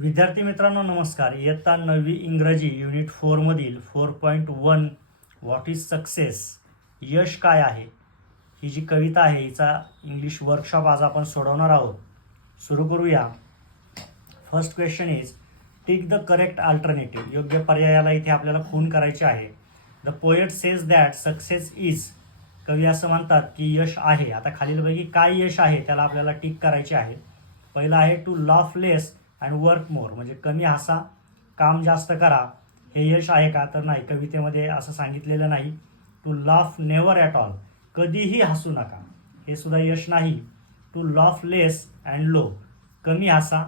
विद्यार्थी मित्रांनो नमस्कार. इयत्ता नववी इंग्रजी unit फोरमधील four point one what is success यश काय आहे? ही जी कविता आहे हिचा इंग्लिश वर्कशॉप आज आपण सोडवणार आहोत. सुरू करूया. First question is tick the correct alternative योग्य पर्यायाला इथे आपल्याला खून करायचे आहे. The poet says that success is कवी असं म्हणतात की यश आहे. आता खालीलपैकी काय यश आहे त्याला आपल्याला टिक करायचे आहे. पहिलं आहे to laugh less and work more म्हणजे कमी हसा काम जास्त करा हे यश आहे का? तर नाही. कवितेमध्ये असं सांगितलेलं नाही. To laugh never at all कधीही हसू नका. हे सुद्धा यश नाही. To laugh less and low कमी हसा.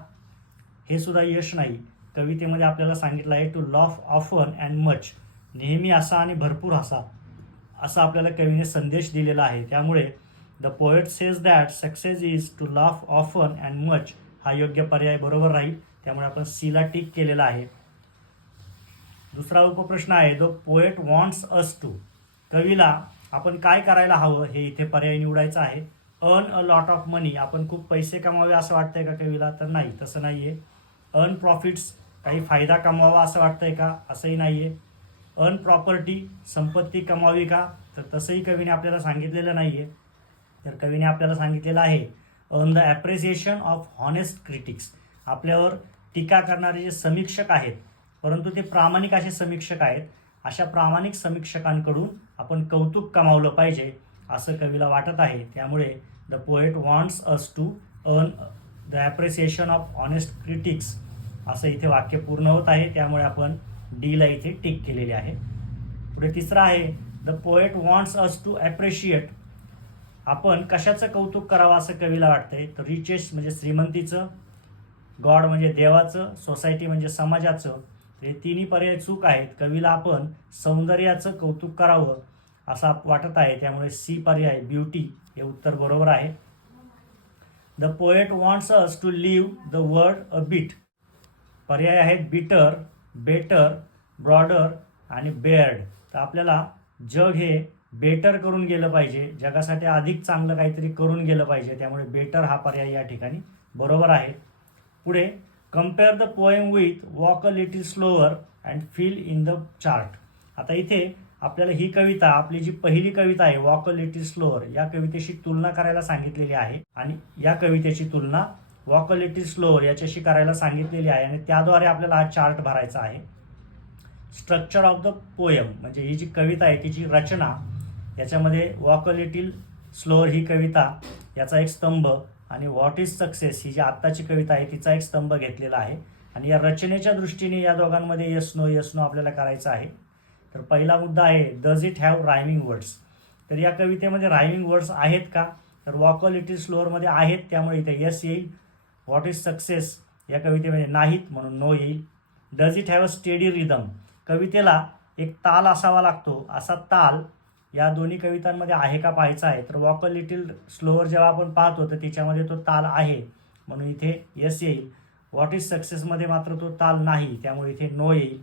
हे सुद्धा यश नाही. कवितेमध्ये आपल्याला सांगितलं आहे to laugh often and much नेहमी असा आणि भरपूर हसा. असा आपल्याला कवीने संदेश दिलेला आहे. त्यामुळे the poet says that success is to laugh often and much हा योग्य पर्याय बरोबर राहील. त्यामुळे आपण सीला टिक केलेला आहे. दुसरा उपप्रश्न आहे the poet wants us to कवीला आपण काय करायला हवं हे इथे पर्याय निवडायचा आहे. Earn a lot of money आपण खूप पैसे कमावे असं वाटतंय का कवीला? तर नाही तसं नाही आहे अर्न प्रॉफिट्स काही फायदा कमवावा असं वाटतंय का? असंही नाही आहे अर्न प्रॉपर्टी संपत्ती कमावी का? तर तसंही कवीने आपल्याला सांगितलेलं नाही आहे तर कवीने आपल्याला सांगितलेलं आहे on the appreciation of honest critics आपल्यावर टीका करणारे जे समीक्षक आहेत परंतु ते प्रामाणिक असे समीक्षक आहेत अशा प्रामाणिक समीक्षकांकडून आपण कौतुक कमावलं पाहिजे असं कवीला वाटत आहे. त्यामुळे the poet wants us to earn the appreciation of honest critics असं इथे वाक्य पूर्ण होत आहे. त्यामुळे आपण डीला इथे टिक केलेली आहे. पुढे तिसरा आहे the poet wants us to appreciate आपण कशाचं कौतुक करावं असं कवीला वाटतंय? तर रिचेस म्हणजे श्रीमंतीचं गॉड म्हणजे देवाचं सोसायटी म्हणजे समाजाचं. हे तिन्ही पर्याय चूक आहेत. कवीला आपण सौंदर्याचं कौतुक करावं असं वाटत आहे. त्यामुळे सी पर्याय ब्युटी हे उत्तर बरोबर आहे. The poet wants us to leave the world a bit पर्याय आहेत बिटर बेटर ब्रॉडर आणि बेअर्ड तर आपल्याला जग हे बेटर करून गेलं पाहिजे. जगासाठी अधिक चांगलं काहीतरी करून गेलं पाहिजे. त्यामुळे बेटर हा पर्याय या ठिकाणी बरोबर आहे. पुढे compare the poem with walk a little slower and fill in the chart आता इथे आपल्याला ही कविता आपली जी पहिली कविता आहे वॉक अ लिटिल स्लोअर या कवितेशी तुलना करायला सांगितलेली आहे. आणि या कवितेची तुलना वॉक अ लिटिल स्लोअर याच्याशी करायला सांगितलेली आहे. आणि त्याद्वारे आपल्याला हा चार्ट भरायचा आहे. स्ट्रक्चर ऑफ द पोयम म्हणजे ही जी कविता आहे तिची रचना याच्यामध्ये वॉक अ लिटिल स्लोअर ही कविता याचा एक स्तंभ आणि व्हॉट इज सक्सेस ही जी आत्ताची कविता आहे तिचा एक स्तंभ घेतलेला आहे. आणि या रचनेच्या दृष्टीने या दोघांमध्ये यस नो यस नो आपल्याला करायचं आहे. तर पहिला मुद्दा आहे does it have rhyming words तर या कवितेमध्ये रायमिंग वर्ड्स आहेत का? तर वॉक अ लिटिल स्लोअरमध्ये आहेत त्यामुळे इथे यस येईल. व्हॉट इज सक्सेस या कवितेमध्ये नाहीत म्हणून नो येईल. Does it have a steady rhythm कवितेला एक ताल असावा लागतो असा ताल या दोन्ही कवितांमध्ये आहे का पाहायचं आहे? तर वॉक अ लिटिल स्लोअर जेव्हा आपण पाहतो तर त्याच्यामध्ये तो ताल आहे. म्हणून इथे यस येईल. व्हॉट इज सक्सेसमध्ये मात्र तो ताल नाही. त्यामुळे इथे नो येईल.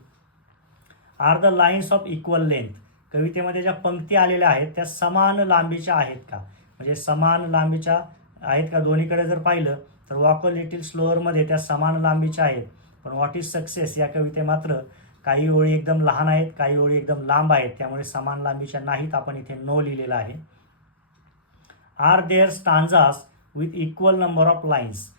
Are the lines of equal length कवितेमध्ये ज्या पंक्ती आलेल्या आहेत त्या समान लांबीच्या आहेत का? म्हणजे समान लांबीच्या आहेत का? दोन्हीकडे जर पाहिलं तर वॉक अ लिटिल स्लोअरमध्ये त्या समान लांबीच्या आहेत. पण व्हॉट इज सक्सेस या कविते मात्र काही ओळी एकदम लहान आहेत काही ओळी एकदम लांब आहेत त्यामुळे समान लांबीच्या नाहीत आपण इथे नो लिहिलेलं आहे. Are there stanzas with equal number of lines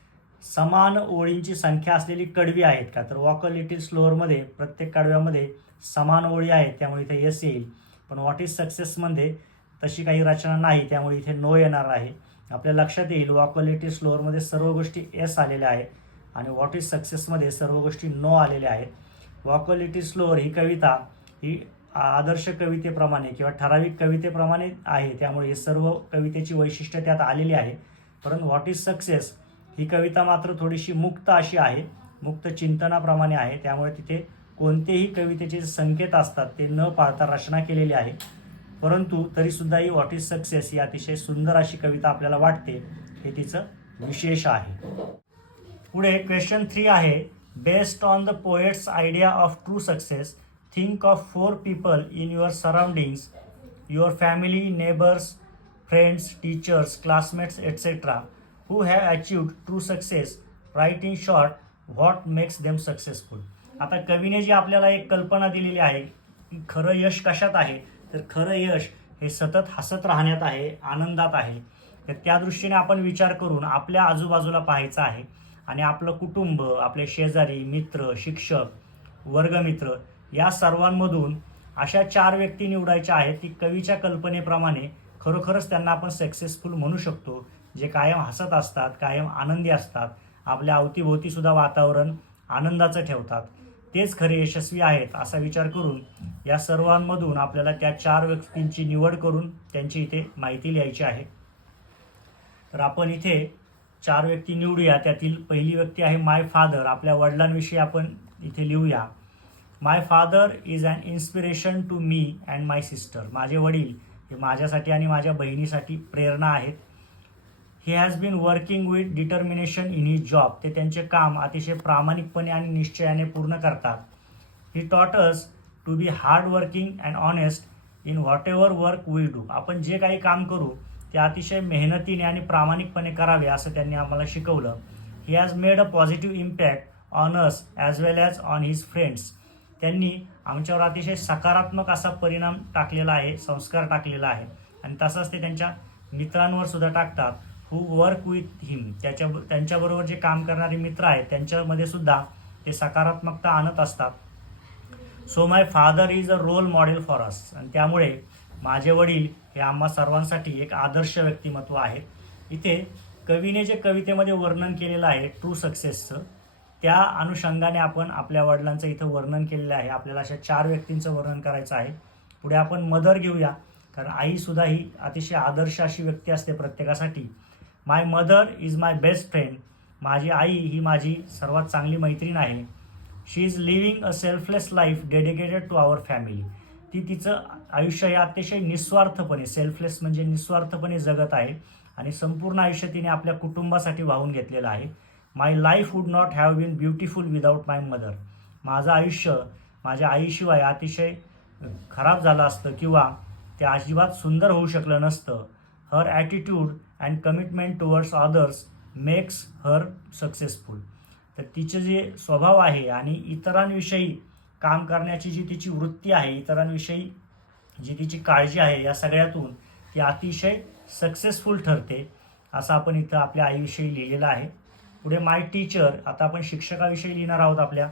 समान ओळींची संख्या असलेली कडवी आहेत का? तर वॉक अ लिटिल स्लोअरमध्ये प्रत्येक कडव्यामध्ये समान ओळी आहेत त्यामुळे इथे यस येईल. पण व्हॉट इज सक्सेसमध्ये तशी काही रचना नाही त्यामुळे इथे नो येणार आहे. आपल्या लक्षात येईल वॉकल लिटिल स्लोअरमध्ये सर्व गोष्टी एस आलेल्या आहेत आणि व्हॉट इज सक्सेसमध्ये सर्व गोष्टी नो आलेल्या आहेत. वॉकल अ स्लोअर ही कविता ही आदर्श कवितेप्रमाणे किंवा ठराविक कवितेप्रमाणे आहे. त्यामुळे हे सर्व कवितेची वैशिष्ट्य त्यात आलेली आहे. परंतु व्हॉट इज सक्सेस ही कविता मात्र थोडीशी मुक्त अशी आहे. मुक्त चिंतनाप्रमाणे आहे. त्यामुळे तिथे कोणतेही कवितेचे संकेत असतात ते न पाळता रचना केलेली आहे. परंतु तरीसुद्धा ही व्हॉट इज सक्सेस ही अतिशय सुंदर अशी कविता आपल्याला वाटते. हे तिचं विशेष आहे. पुढे क्वेश्चन थ्री आहे. Based on the poet's idea of true success think of four people in your surroundings your family neighbours friends teachers classmates etcetera who have achieved true success right in short what makes them successful आता कवीने जी आपल्याला एक कल्पना दिलेली आहे की खरं यश कशात आहे? तर खरं यश हे सतत हसत राहण्यात आहे आनंदात आहे. तर त्या दृष्टीने आपण विचार करून आपल्या आजूबाजूला पाहायचं आहे. आणि आपलं कुटुंब आपले शेजारी मित्र शिक्षक वर्गमित्र या सर्वांमधून अशा चार व्यक्ती निवडायच्या आहेत की कवीच्या कल्पनेप्रमाणे खरोखरच त्यांना आपण सक्सेसफुल म्हणू शकतो. जे कायम हसत असतात कायम आनंदी असतात. आपल्या अवतीभोवती सुद्धा वातावरण आनंदाचं ठेवतात. तेच खरे यशस्वी आहेत असा विचार करून या सर्वांमधून आपल्याला त्या चार व्यक्तींची निवड करून त्यांची इथे माहिती लिहायची आहे. तर आपण इथे चार व्यक्ती निवडूया. त्यातील पहिली व्यक्ती आहे माय फादर. आपल्या वडिलांविषयी आपण इथे लिहूया. My father is an inspiration to me and my sister. माझे वडील हे माझ्यासाठी आणि माझ्या बहिणीसाठी प्रेरणा आहेत. He has been working with determination in his job ते त्यांचे काम अतिशय प्रामाणिकपणे आणि निश्चयाने पूर्ण करतात. He taught us to be hard working and honest in whatever work we do आपण जे काही काम करू ते अतिशय मेहनतीने आणि प्रामाणिकपणे करावे असं त्यांनी आम्हाला शिकवलं. He has made a positive impact on us as well as on his friends त्यांनी आमच्यावर अतिशय सकारात्मक असा परिणाम टाकलेला आहे संस्कार टाकलेला आहे. आणि तसंच ते त्यांच्या मित्रांवर सुद्धा टाकतात. हू वर्क विथ हिम त्याच्या त्यांच्याबरोबर जे काम करणारे मित्र आहेत त्यांच्यामध्ये सुद्धा ते सकारात्मकता आणत असतात. So my father is a role model for us आणि त्यामुळे माझे वडील हे आम्हा सर्वांसाठी एक आदर्श व्यक्तिमत्व आहे. इथे कवीने जे कवितेमध्ये वर्णन केलेलं आहे ट्रू सक्सेसचं त्या अनुषंगाने आपण आपल्या वडिलांचं इथं वर्णन केलेलं आहे. आपल्याला अशा चार व्यक्तींचं वर्णन करायचं आहे. पुढे आपण मदर घेऊया. कारण आईसुद्धा ही अतिशय आदर्श अशी व्यक्ती असते प्रत्येकासाठी. My mother is my best friend माझी आई ही माझी सर्वात चांगली मैत्रीण आहे. She is living a selfless life dedicated to our family ती तिचं आयुष्य हे अतिशय निस्वार्थपणे सेल्फलेस म्हणजे निस्वार्थपणे जगत आहे आणि संपूर्ण आयुष्य तिने आपल्या कुटुंबासाठी वाहून घेतलेलं आहे. My life would not have been beautiful without my mother माझं आयुष्य माझ्या आईशिवाय अतिशय खराब झालं असतं किंवा ते अजिबात सुंदर होऊ शकलं नसतं. Her attitude and commitment towards others makes her successful तर तिचं जे स्वभाव आहे आणि इतरांविषयी काम करण्याची जी तिची वृत्ती आहे इतरांविषयी जी तिची काळजी आहे या सगळ्यातून ती अतिशय सक्सेसफुल ठरते असं आपण इथं आपल्या आईविषयी लिहिलेलं आहे. पुढे माय टीचर आता आपण शिक्षकाविषयी लिहिणार आहोत आपल्या.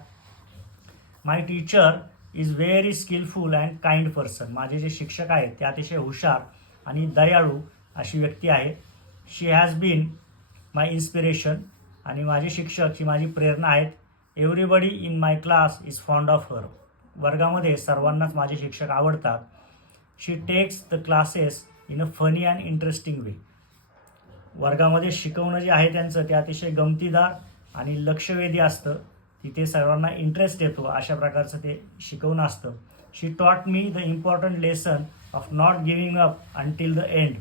My teacher is very skilful and kind person माझे जे शिक्षक आहेत ते अतिशय हुशार आणि दयाळू अशी व्यक्ती आहे. She has been my inspiration आणि माझे शिक्षक ही माझी प्रेरणा आहेत. Everybody in my class is fond of her वर्गामध्ये सर्वांनाच माझे शिक्षक आवडतात. She takes the classes in a funny and interesting way वर्गामध्ये शिकवणं जे आहे त्यांचं ते अतिशय गमतीदार आणि लक्षवेधी असतं. तिथे सर्वांना इंटरेस्ट येतो अशा प्रकारचं ते शिकवणं असतं. She taught me the important lesson of not giving up until the end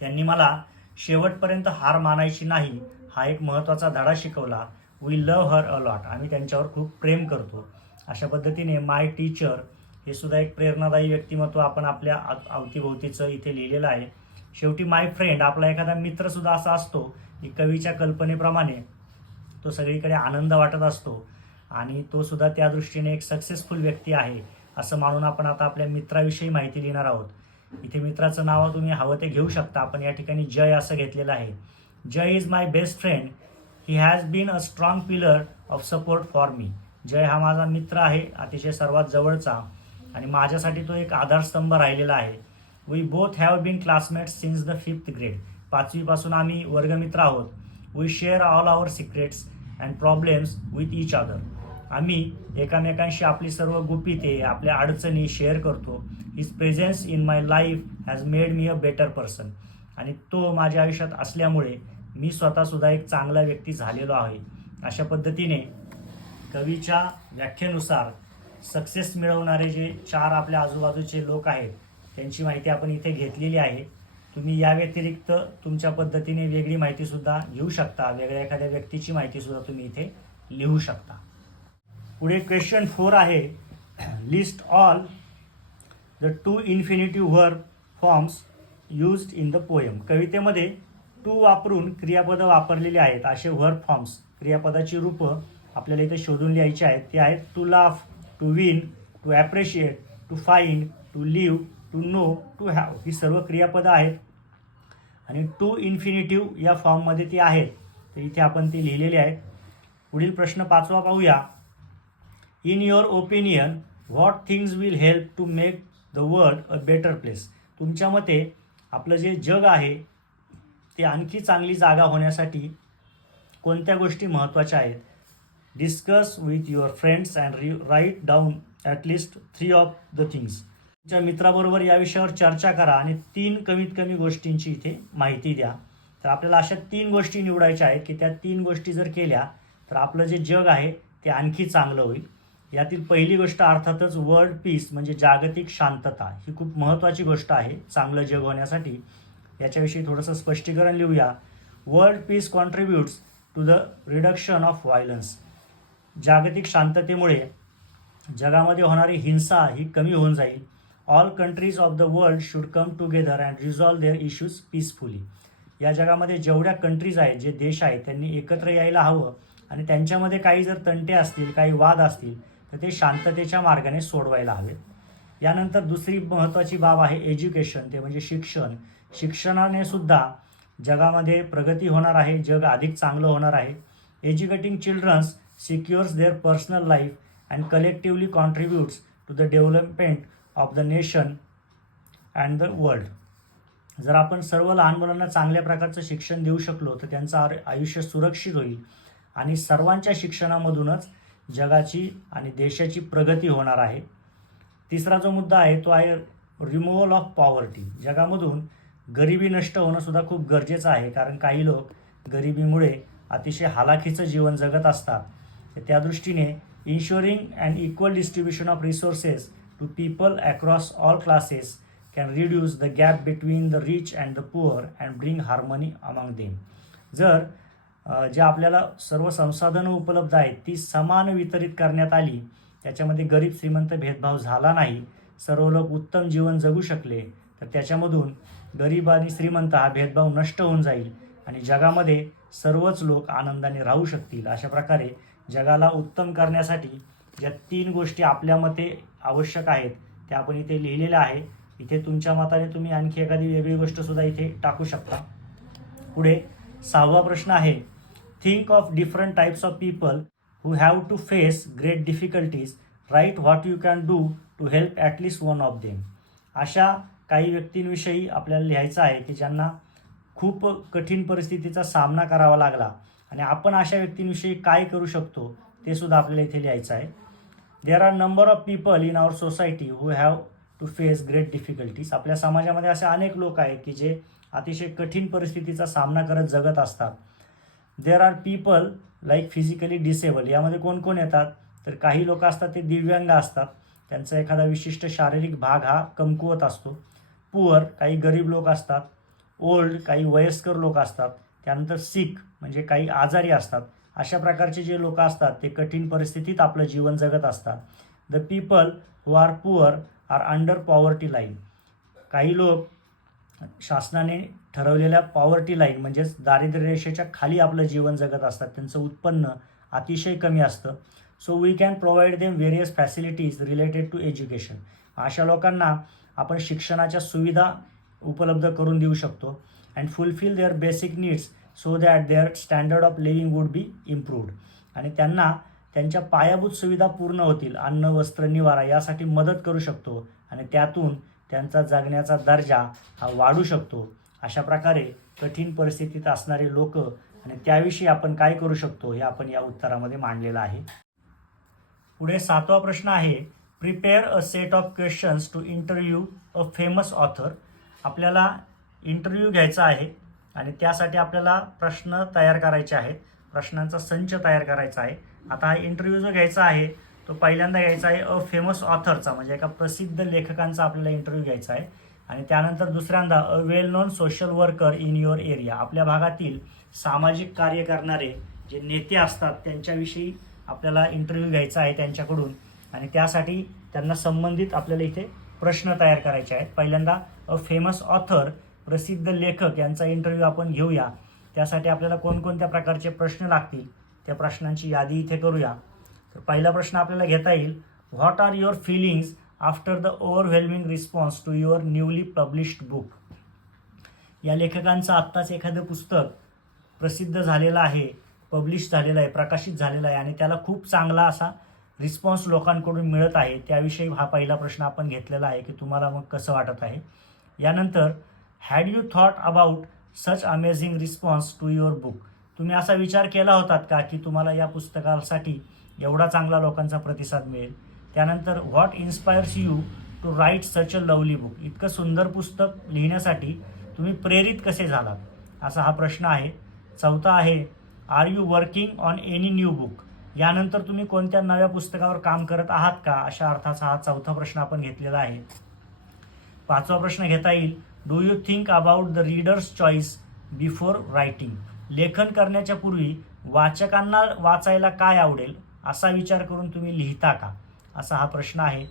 त्यांनी मला शेवटपर्यंत हार मानायची नाही हा एक महत्त्वाचा धडा शिकवला. वी लव हर अलॉट आम्ही त्यांच्यावर खूप प्रेम करतो. अशा पद्धतीने माय टीचर हे सुद्धा एक प्रेरणादायी व्यक्तिमत्व आपण आपल्या अवतीभोवतीचं इथे लिहिलेलं आहे. शेवटी माय फ्रेंड आपला एखादा मित्रसुद्धा असा असतो की कवीच्या कल्पनेप्रमाणे तो सगळीकडे आनंद वाटत असतो आणि तो सुद्धा त्या दृष्टीने एक सक्सेसफुल व्यक्ती आहे असं मानून आपण आता आपल्या मित्राविषयी माहिती लिहिणार आहोत. इथे मित्राचं नाव तुम्ही हवं ते घेऊ शकता. आपण या ठिकाणी जय असं घेतलेलं आहे. Jay is my best friend he has been a strong pillar of support for me Jay हा माझा मित्र आहे अतिशय सर्वात जवळचा. आणि माझ्यासाठी तो एक आधारस्तंभ राहिलेला आहे. We both have been classmates since the fifth grade पाचवीपासून आम्ही वर्गमित्र आहोत. We share all our secrets and problems with each other आम्ही एकामेकांशी आपली सर्व गुपिते आपल्या अडचणी शेअर करतो. His presence in my life has made me a better person आणि तो माझ्या आयुष्यात असल्यामुळे मी स्वतःसुद्धा एक चांगला व्यक्ती झालेलो आहे. अशा पद्धतीने कवीच्या व्याख्येनुसार सक्सेस मिळवणारे जे चार आपल्या आजूबाजूचे लोक आहेत त्यांची माहिती आपण इथे घेतलेली आहे. तुम्ही या व्यतिरिक्त तुमच्या पद्धतीने वेगळी माहितीसुद्धा घेऊ शकता. वेगळ्या एखाद्या व्यक्तीची माहितीसुद्धा तुम्ही इथे लिहू शकता. पुढे क्वेश्चन फोर आहे. List all the to infinitive verb forms used in the poem कवितेमध्ये टू वापरून क्रियापदं वापरलेली आहेत असे व्हर्ब फॉर्म्स. क्रियापदाची रूपं आपल्याला इथे शोधून लिहायचे आहेत. ते आहेत to laugh to win to appreciate to find to live to know to have ही सर्व क्रियापदं आहेत. आणि टू इन्फिनिटिव्ह या फॉर्ममध्ये ती आहेत. तर इथे आपण ती लिहिलेली आहेत. पुढील प्रश्न पाचवा पाहूया. In your opinion what things will help to make the world a better place तुमच्या मते आपलं जे जग आहे ते आणखी चांगली जागा होण्यासाठी कोणत्या गोष्टी महत्त्वाच्या आहेत? Discuss with your friends and rewrite down at least three of the things तुमच्या मित्राबरोबर या विषयावर चर्चा करा आणि तीन कमीत कमी गोष्टींची इथे माहिती द्या. तर आपल्याला अशा तीन गोष्टी निवडायच्या आहेत की त्या तीन गोष्टी जर केल्या तर आपलं जे जग आहे ते आणखी चांगलं होईल. यातील पहिली गोष्ट अर्थातच वर्ल्ड पीस म्हणजे जागतिक शांतता. ही खूप महत्त्वाची गोष्ट आहे चांगलं जग होण्यासाठी. याच्याविषयी थोडंसं स्पष्टीकरण लिहूया. World peace contributes to the reduction of violence जागतिक शांततेमुळे जगामध्ये होणारी हिंसा ही कमी होऊन जाईल. All countries of the world should come together and resolve their issues peacefully या जगामध्ये जेवढ्या कंट्रीज आहेत जे देश आहेत त्यांनी एकत्र यायला हवं. आणि त्यांच्यामध्ये काही जर तंटे असतील काही वाद असतील तर ते शांततेच्या मार्गाने सोडवायला हवेत. यानंतर दुसरी महत्त्वाची बाब आहे एज्युकेशन ते म्हणजे शिक्षण. शिक्षणाने सुद्धा जगामध्ये प्रगती होणार आहे जग अधिक चांगलं होणार आहे. Educating childrens secures their personal life and collectively contributes to the development of the nation and the world जर आपण सर्व लहान मुलांना चांगल्या प्रकारचं शिक्षण देऊ शकलो तर त्यांचं आर- आयुष्य सुरक्षित होईल आणि सर्वांच्या शिक्षणामधूनच जगाची आणि देशाची प्रगती होणार आहे. तिसरा जो मुद्दा आहे तो आहे रिमूव्हल ऑफ पॉवर्टी जगामधून गरिबी नष्ट होणं सुद्धा खूप गरजेचं आहे. कारण काही लोक गरिबीमुळे अतिशय हालाखीचं जीवन जगत असतात. तर त्या दृष्टीने ensuring and equal distribution of resources to people across all classes can reduce the gap between the rich and the poor and bring harmony among them जर जे आपल्याला सर्व संसाधनं उपलब्ध आहेत ती समान वितरित करण्यात आली त्याच्यामध्ये गरीब श्रीमंत भेदभाव झाला नाही सर्व लोक उत्तम जीवन जगू शकले तर त्याच्यामधून गरीब आणि श्रीमंत हा भेदभाव नष्ट होऊन जाईल आणि जगामध्ये सर्वच लोक आनंदाने राहू शकतील अशा प्रकारे जगाला उत्तम करण्यासाठी ज्या तीन गोष्टी आपल्या मते आवश्यक आहेत त्या आपण इथे लिहिलेल्या आहे. इथे तुमच्या मताने तुम्ही आणखी एखादी वेगळी गोष्टसुद्धा इथे टाकू शकता. पुढे सहावा प्रश्न आहे think of different types of people who have to face great difficulties write what you can do to help at least one of them अशा काही व्यक्तींविषयी आपल्याला लिहायचं आहे की ज्यांना खूप कठीण परिस्थितीचा सामना करावा लागला आणि आपण अशा व्यक्तींविषयी काय करू शकतो ते सुद्धा आपल्याला इथे लिहायचं आहे. There are number of people in our society who have to face great difficulties आपल्या समाजामध्ये असे अनेक लोक आहेत की जे अतिशय कठीण परिस्थितीचा सामना करत जगत असतात. There are people like physically disable यामध्ये कोण कोण येतात? तर काही लोक असतात ते दिव्यांग असतात. त्यांचा एखादा विशिष्ट शारीरिक भाग हा कमकुवत असतो. पुअर काही गरीब लोक असतात. ओल्ड काही वयस्कर लोक असतात. त्यानंतर सिक म्हणजे काही आजारी असतात. अशा प्रकारचे जे लोक असतात ते कठीण परिस्थितीत आपलं जीवन जगत असतात. The people who are poor are under poverty line काही लोक शासनाने ठरवलेल्या पॉवर्टी लाईन म्हणजेच दारिद्र्य रेषेच्या खाली आपलं जीवन जगत असतात. त्यांचं उत्पन्न अतिशय कमी असतं. So we can provide them various facilities related to education अशा लोकांना आपण शिक्षणाच्या सुविधा उपलब्ध करून देऊ शकतो and fulfil their basic needs so that their standard of living would be improved आणि त्यांना त्यांच्या पायाभूत सुविधा पूर्ण होतील अन्न वस्त्र निवारा यासाठी मदत करू शकतो आणि त्यातून त्यांचा जगण्याचा दर्जा हा वाढू शकतो. अशा प्रकारे कठीण परिस्थितीत असणारे लोक आणि त्याविषयी आपण काय करू शकतो हे आपण या उत्तरामध्ये मांडलेलं आहे. पुढे सातवा प्रश्न आहे prepare a set of questions to interview a famous author. आपल्याला इंटरव्ह्यू घ्यायचा आहे आणि त्यासाठी आपल्याला प्रश्न तयार करायचे आहेत. प्रश्नांचा संच तयार करायचा आहे. आता हा इंटरव्ह्यू जो घ्यायचा आहे तो पहिल्यांदा घ्यायचा आहे अ फेमस ऑथरचा म्हणजे एका प्रसिद्ध लेखकांचा आपल्याला इंटरव्ह्यू घ्यायचा आहे. आणि त्यानंतर दुसऱ्यांदा a well known social worker in your area. आपल्या भागातील सामाजिक कार्य करणारे जे नेते असतात त्यांच्याविषयी आपल्याला इंटरव्ह्यू घ्यायचा आहे त्यांच्याकडून. आणि त्यासाठी त्यांना संबंधित आपल्याला इथे प्रश्न तयार करायचे आहेत. पहिल्यांदा अ फेमस ऑथर प्रसिद्ध लेखक यांचा इंटरव्ह्यू आपण घेऊया. त्यासाठी आपल्याला कोणकोणत्या प्रकारचे प्रश्न लागतील त्या प्रश्नांची यादी इथे करूया. तर पहिला प्रश्न आपल्याला घेता येईल. What are your feelings after the overwhelming response to your newly published book या लेखकांचं आत्ताच एखादं पुस्तक प्रसिद्ध झालेलं आहे पब्लिश झालेलं आहे प्रकाशित झालेलं आहे आणि त्याला खूप चांगला असा रिस्पॉन्स लोकांकडून मिळत आहे त्याविषयी हा पहिला प्रश्न आपण घेतलेला आहे की तुम्हाला मग कसं वाटत आहे. यानंतर had you thought about such amazing response to your book तुम्ही असा विचार केला होतात का की तुम्हाला या पुस्तकासाठी एवढा चांगला लोकांचा प्रतिसाद मिळेल? त्यानंतर what inspires you to write such a lovely book इतकं सुंदर पुस्तक लिहिण्यासाठी तुम्ही प्रेरित कसे झालात? असा हा प्रश्न आहे. चौथा आहे are you working on any new book यानंतर तुम्ही कोणत्या नव्या पुस्तकावर काम करत आहात का? अशा अर्थाचा हा चौथा प्रश्न आपण घेतलेला आहे. पाचवा प्रश्न घेता येईल. Do you think about the readers choice before writing लेखन करण्याच्या पूर्वी वाचकांना वाचायला काय आवडेल? असा विचार करून तुम्ही लिहिता का? असा हा प्रश्न आहे.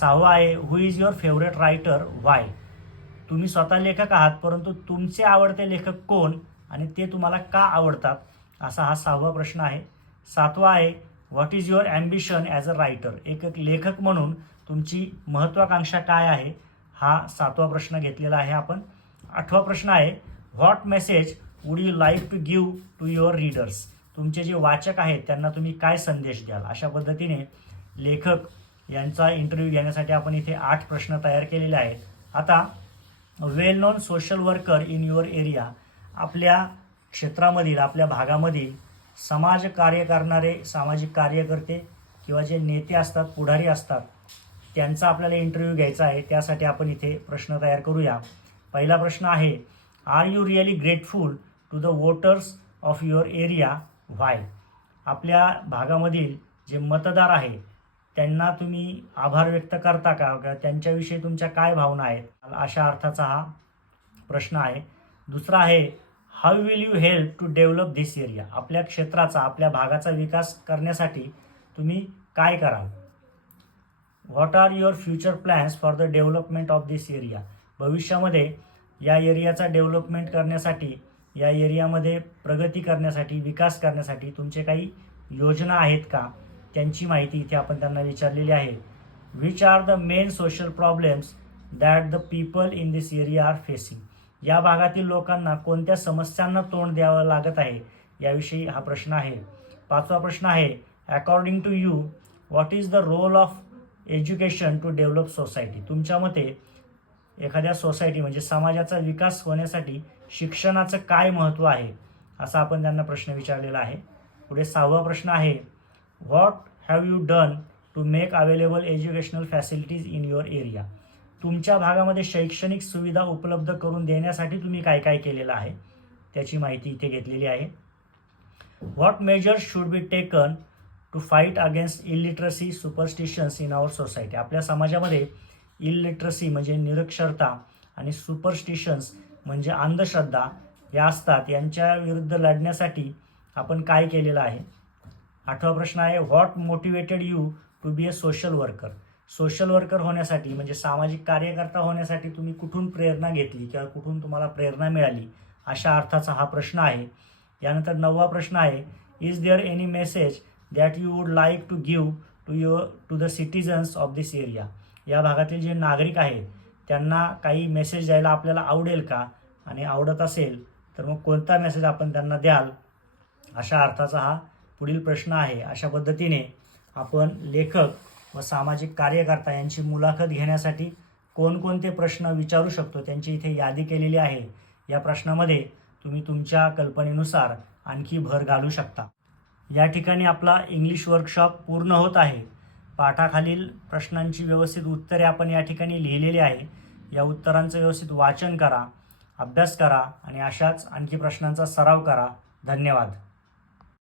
सहावा आहे who is your favourite writer why तुम्ही स्वतः लेखक आहात परंतु तुमचे आवडते लेखक कोण? आणि ते तुम्हाला का आवडतात? असा हा सहावा प्रश्न आहे. सातवा आहे what is your ambition as a writer एक एक लेखक म्हणून तुमची महत्त्वाकांक्षा काय आहे हा सातवा प्रश्न घेतलेला आहे आपण. आठवा प्रश्न आहे what message would you like to give to your readers तुमचे जे वाचक आहेत त्यांना तुम्ही काय संदेश द्याल? अशा पद्धतीने लेखक यांचा इंटरव्ह्यू घेण्यासाठी आपण इथे आठ प्रश्न तयार केलेले आहेत. आता well known social worker in your area आपल्या क्षेत्रामधील आपल्या भागामधील समाज कार्य करणारे सामाजिक कार्यकर्ते किंवा जे नेते असतात पुढारी असतात त्यांचा आपल्याला इंटरव्ह्यू घ्यायचा आहे. त्यासाठी आपण इथे प्रश्न तयार करूया. पहिला प्रश्न आहे are you really grateful to the voters of your area why आपल्या भागामधील जे मतदार आहे त्यांना तुम्ही आभार व्यक्त करता का? का त्यांच्याविषयी तुमच्या काय भावना आहेत? अशा अर्थाचा हा प्रश्न आहे. दुसरा आहे how will you help to develop this area आपल्या क्षेत्राचा आपल्या भागाचा विकास करण्यासाठी तुम्ही काय कराल? What are your future plans for the development of this area भविष्यामध्ये या एरियाचा डेव्हलपमेंट करण्यासाठी या एरियामध्ये प्रगती करण्यासाठी विकास करण्यासाठी तुमचे काही योजना आहेत का? त्यांची माहिती इथे आपण त्यांना विचारलेली आहे. Which are the main social problems that the people in this area are facing या भागातील लोकांना कोणत्या समस्यांना तोंड द्यावं लागत आहे? याविषयी हा प्रश्न आहे. पाचवा प्रश्न आहे according to you what is the role of education to develop society तुमच्या मते एखाद्या सोसायटी म्हणजे समाजाचा विकास होण्यासाठी शिक्षणाचं काय महत्त्व आहे? असा आपण त्यांना प्रश्न विचारलेला आहे. पुढे सहावा प्रश्न आहे what have you done to make available educational facilities in your area तुमच्या भागामध्ये शैक्षणिक सुविधा उपलब्ध करून देण्यासाठी तुम्ही काय काय केलेलं आहे? त्याची माहिती इथे घेतलेली आहे. What measures should be taken to fight against illiteracy superstitions in our society आपल्या समाजामध्ये इलिटरसी म्हणजे निरक्षरता आणि सुपरस्टिशन्स म्हणजे अंधश्रद्धा या असतात. यांच्या विरुद्ध लढण्यासाठी आपण काय केलेलं आहे? आठवा प्रश्न आहे what motivated you to be a social worker social worker होण्यासाठी म्हणजे सामाजिक कार्यकर्ता होण्यासाठी तुम्ही कुठून प्रेरणा घेतली किंवा कुठून तुम्हाला प्रेरणा मिळाली? अशा अर्थाचा हा प्रश्न आहे. यानंतर नववा प्रश्न आहे is there any message that you would like to give to your to the citizens of this area या भागातील जे नागरिक आहेत त्यांना काही मेसेज द्यायला आपल्याला आवडेल का? आणि आवडत असेल तर मग कोणता मेसेज आपण त्यांना द्याल? अशा अर्थाचा हा पुढील प्रश्न आहे. अशा पद्धतीने आपण लेखक व सामाजिक कार्यकर्ता यांची मुलाखत घेण्यासाठी कोणकोणते प्रश्न विचारू शकतो त्यांची इथे यादी केलेली आहे. या प्रश्नामध्ये तुम्ही तुमच्या कल्पनेनुसार आणखी भर घालू शकता. या ठिकाणी आपला इंग्लिश वर्कशॉप पूर्ण होत आहे. पाठाखालील प्रश्नांची व्यवस्थित उत्तरे आपण या ठिकाणी लिहिलेली आहे. या उत्तरांचं व्यवस्थित वाचन करा अभ्यास करा आणि अशाच आणखी प्रश्नांचा सराव करा. धन्यवाद.